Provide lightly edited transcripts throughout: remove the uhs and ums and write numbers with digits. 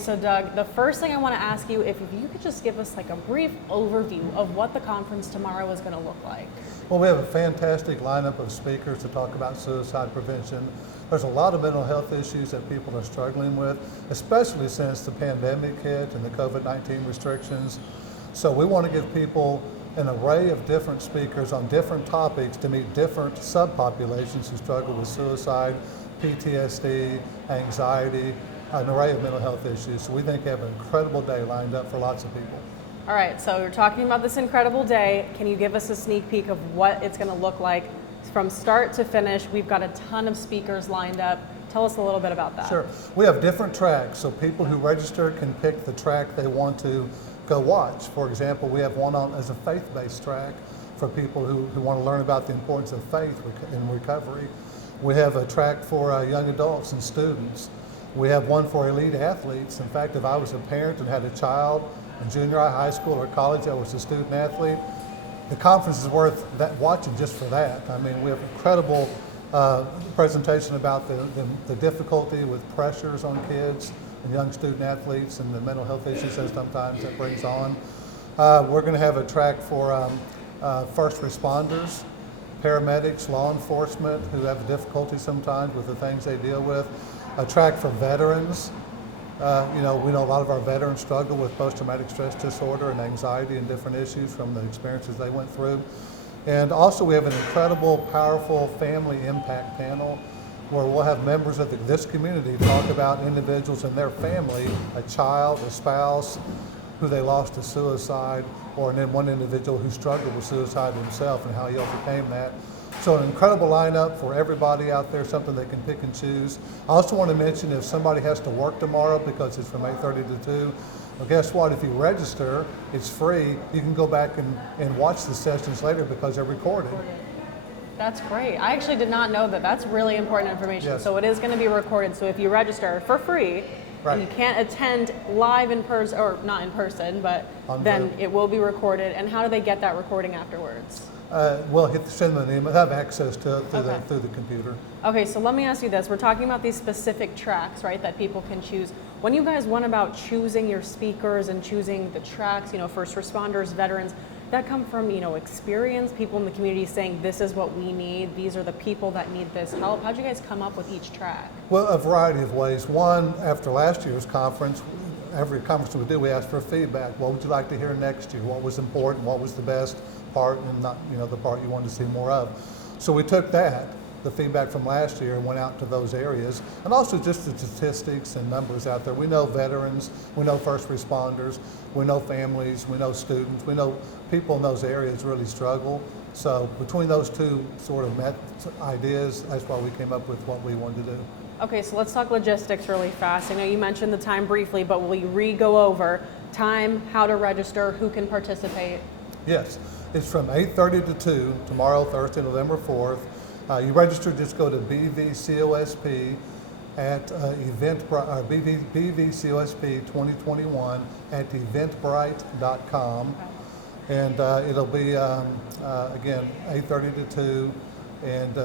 So Doug, the first thing I want to ask you, if you could just give us like a brief overview of what the conference tomorrow is going to look like. Well, we have a fantastic lineup of speakers to talk about suicide prevention. There's a lot of mental health issues that people are struggling with, especially since the pandemic hit and the COVID-19 restrictions. So we want to give people an array of different speakers on different topics to meet different subpopulations who struggle with suicide, PTSD, anxiety, an array of mental health issues. So we think we have an incredible day lined up for lots of people. All right, so you're talking about this incredible day. Can you give us a sneak peek of what it's going to look like from start to finish? We've got a ton of speakers lined up. Tell us a little bit about that. Sure. We have different tracks, so people who register can pick the track they want to go watch. For example, we have one on as a faith-based track for people who want to learn about the importance of faith in recovery. We have a track for young adults and students. We have one for elite athletes. In fact, if I was a parent and had a child in junior high school, or college that was a student athlete, the conference is worth watching just for that. I mean, we have incredible presentation about the difficulty with pressures on kids and young student athletes and the mental health issues that sometimes that brings on. We're going to have a track for first responders, paramedics, law enforcement who have difficulty sometimes with the things they deal with. A track for veterans. We know a lot of our veterans struggle with post-traumatic stress disorder and anxiety and different issues from the experiences they went through. And also we have an incredible, powerful family impact panel where we'll have members of this community talk about individuals in their family, a child, a spouse, who they lost to suicide, or then one individual who struggled with suicide himself and how he overcame that. So an incredible lineup for everybody out there, something they can pick and choose. I also want to mention if somebody has to work tomorrow because it's from 8:30 to 2, well, guess what? If you register, it's free. You can go back and watch the sessions later because they're recorded. That's great. I actually did not know that. That's really important information. Yes. So it is going to be recorded. So if you register for free, right, and you can't attend live in person, or not in person, but then it will be recorded. And how do they get that recording afterwards? We'll send them an email. Have access to it through the computer. Okay, so let me ask you this. We're talking about these specific tracks, right, that people can choose. When you guys went about choosing your speakers and choosing the tracks, first responders, veterans, that come from, experience, people in the community saying this is what we need, these are the people that need this help. How'd you guys come up with each track? Well, a variety of ways. One, after last year's conference, every conference we do, we ask for feedback. What would you like to hear next year? What was important? What was the best part and not, the part you wanted to see more of? So we took that, the feedback from last year, and went out to those areas. And also just the statistics and numbers out there. We know veterans, we know first responders, we know families, we know students, we know people in those areas really struggle. So between those two sort of ideas, that's why we came up with what we wanted to do. Okay, so let's talk logistics really fast. I know you mentioned the time briefly, but will you re-go over time, how to register, who can participate? Yes, it's from 8:30 to 2 tomorrow, Thursday, November 4th. You register, just go to BVCOSP at BVCOSP 2021 at eventbrite.com. Okay. And it'll be, again, 8:30 to 2, and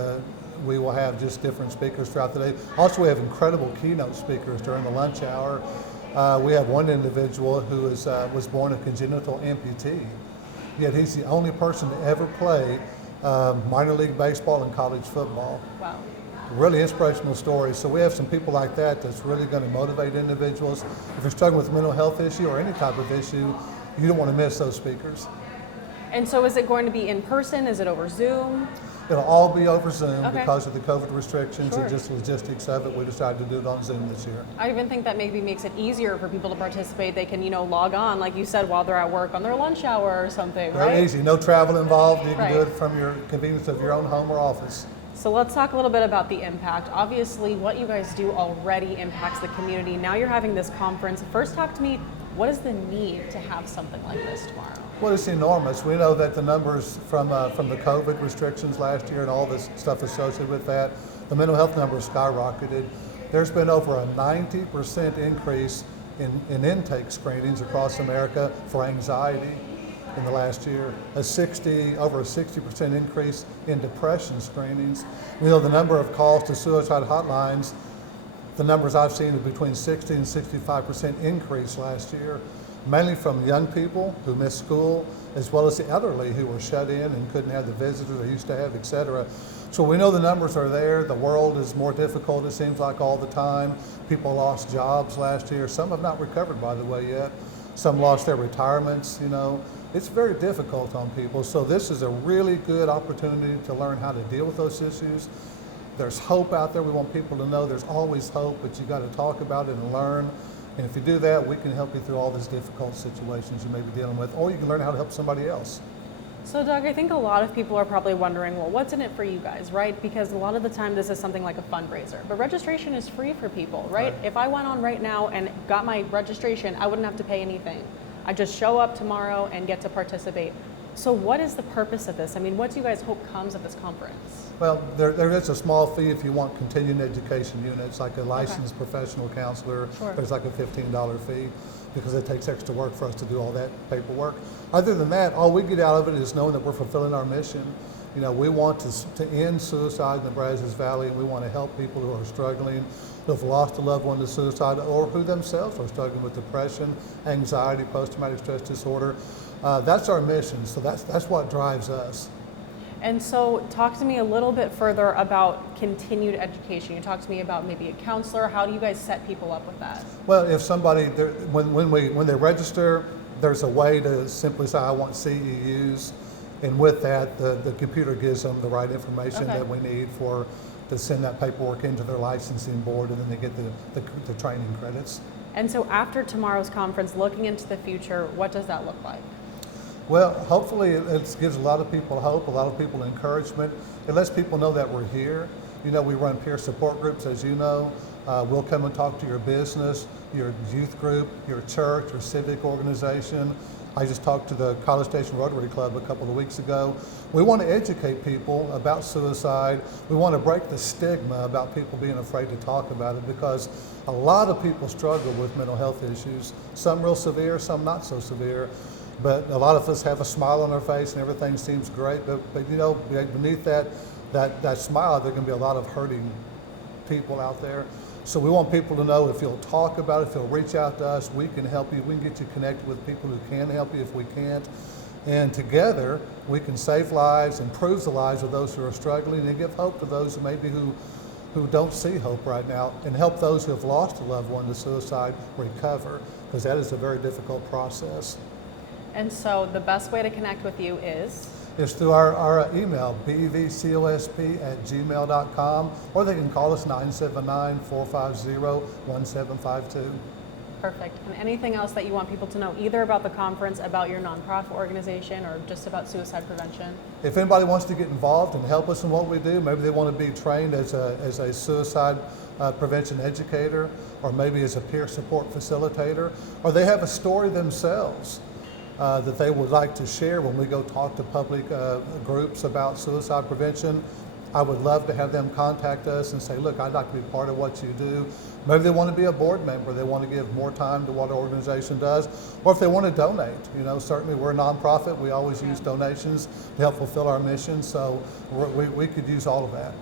we will have just different speakers throughout the day. Also, we have incredible keynote speakers during the lunch hour. We have one individual who was born a congenital amputee, yet he's the only person to ever play minor league baseball and college football. Wow. Really inspirational stories. So we have some people like that that's really going to motivate individuals. If you're struggling with a mental health issue or any type of issue, you don't want to miss those speakers. And so is it going to be in person? Is it over Zoom? It'll all be over Zoom Okay. because of the COVID restrictions Sure. and just logistics of it. We decided to do it on Zoom this year. I even think that maybe makes it easier for people to participate. They can, log on, like you said, while they're at work on their lunch hour or something, right? Very easy. No travel involved. You can do Right. it from your convenience of your own home or office. So let's talk a little bit about the impact. Obviously, what you guys do already impacts the community. Now you're having this conference. First, talk to me, what is the need to have something like this tomorrow? Well, it's enormous. We know that the numbers from the COVID restrictions last year and all this stuff associated with that, the mental health numbers skyrocketed. There's been over a 90% increase in intake screenings across America for anxiety in the last year, over a 60% increase in depression screenings. We know the number of calls to suicide hotlines the numbers I've seen are between 60 and 65% increase last year, mainly from young people who missed school, as well as the elderly who were shut in and couldn't have the visitors they used to have, et cetera. So we know the numbers are there. The world is more difficult, it seems like, all the time. People lost jobs last year. Some have not recovered, by the way, yet. Some lost their retirements, you know. It's very difficult on people. So this is a really good opportunity to learn how to deal with those issues. There's hope out there. We want people to know there's always hope, but you got to talk about it and learn. And if you do that, we can help you through all these difficult situations you may be dealing with, or you can learn how to help somebody else. So Doug, I think a lot of people are probably wondering, well, what's in it for you guys, right? Because a lot of the time this is something like a fundraiser, but registration is free for people, right? If I went on right now and got my registration, I wouldn't have to pay anything. I just show up tomorrow and get to participate. So what is the purpose of this? I mean, what do you guys hope comes of this conference? Well, there is a small fee if you want continuing education units, like a licensed professional counselor. Sure. There's like a $15 fee because it takes extra work for us to do all that paperwork. Other than that, all we get out of it is knowing that we're fulfilling our mission. You know, we want to end suicide in the Brazos Valley, and we want to help people who are struggling, who have lost a loved one to suicide, or who themselves are struggling with depression, anxiety, post-traumatic stress disorder. That's our mission, so that's what drives us. And so talk to me a little bit further about continued education. You talked to me about maybe a counselor. How do you guys set people up with that? Well, if somebody, when they register, there's a way to simply say, I want CEUs, and with that, the computer gives them the right information that we need to send that paperwork into their licensing board, and then they get the training credits. And so after tomorrow's conference, looking into the future, what does that look like? Well, hopefully it gives a lot of people hope, a lot of people encouragement. It lets people know that we're here. You know, we run peer support groups, as you know. We'll come and talk to your business, your youth group, your church, your civic organization. I just talked to the College Station Rotary Club a couple of weeks ago. We want to educate people about suicide. We want to break the stigma about people being afraid to talk about it, because a lot of people struggle with mental health issues, some real severe, some not so severe. But a lot of us have a smile on our face and everything seems great, but you know, beneath that smile, there can be a lot of hurting people out there. So we want people to know, if you'll talk about it, if you'll reach out to us, we can help you. We can get you connected with people who can help you if we can't. And together, we can save lives, improve the lives of those who are struggling, and give hope to those who don't see hope right now, and help those who have lost a loved one to suicide recover, because that is a very difficult process. And so the best way to connect with you is? It's through our email, bvcosp@gmail.com, or they can call us 979-450-1752. Perfect. And anything else that you want people to know, either about the conference, about your nonprofit organization, or just about suicide prevention? If anybody wants to get involved and help us in what we do, maybe they want to be trained as a suicide prevention educator, or maybe as a peer support facilitator, or they have a story themselves that they would like to share when we go talk to public groups about suicide prevention, I would love to have them contact us and say, look, I'd like to be part of what you do. Maybe they want to be a board member, they want to give more time to what our organization does, or if they want to donate. You know, certainly we're a nonprofit, we always use donations to help fulfill our mission, so we could use all of that.